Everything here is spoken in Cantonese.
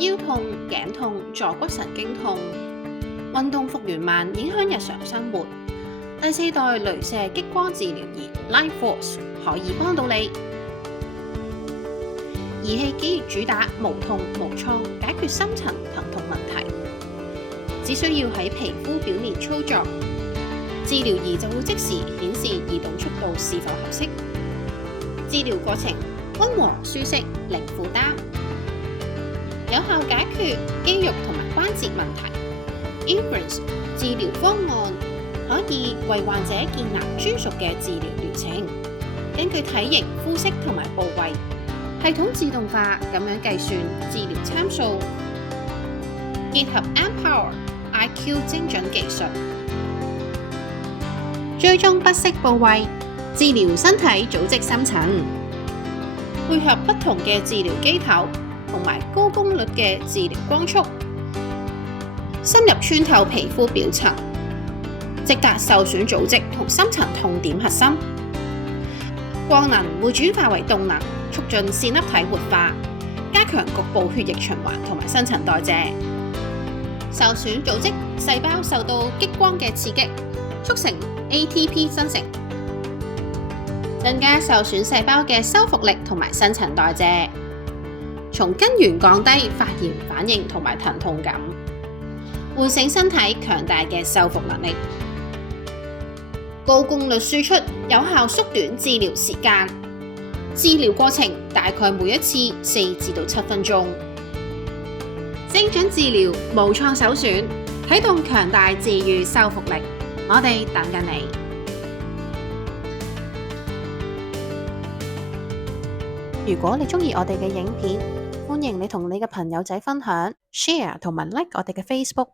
腰痛、頸痛、坐骨神經痛，運動復原慢，影響日常生活。第4代雷射激光治療儀 LightForce 可以幫到你。儀器機主打無痛無創，解決深層疼痛問題，只需要喺皮膚表面操作，治療儀就會即時顯示移動速度是否合適。治療過程溫和舒適，零負擔，有效解決肌肉同埋關節問題。Inference 治療方案可以為患者建立專屬嘅治療療程，根據體型、膚色同埋部位，系統自動化咁樣計算治療參數，結合 Empower IQ 精準技術，追蹤不適部位，治療身體組織深層，配合不同嘅治療機頭同埋高功率嘅治療光束，深入穿透皮膚表層，直達受損組織同深層痛點核心。光能會轉化為動能，促進線粒體活化，加強局部血液循環同埋新陳代謝。受損組織細胞受到激光嘅刺激，促成 ATP 生成，增加受損細胞嘅修復力同埋新陳代謝，從根源降低發炎反應同埋疼痛感，喚醒身體強大嘅修復能力。高功率輸出有效縮短治療時間，治療過程大概每一次4至到7分鐘。精準治療，無創首選，啟動強大治癒修復力，我哋等緊你。如果你鍾意我哋嘅影片，歡迎你同你嘅朋友仔分享、share 同埋 like 我哋嘅 Facebook。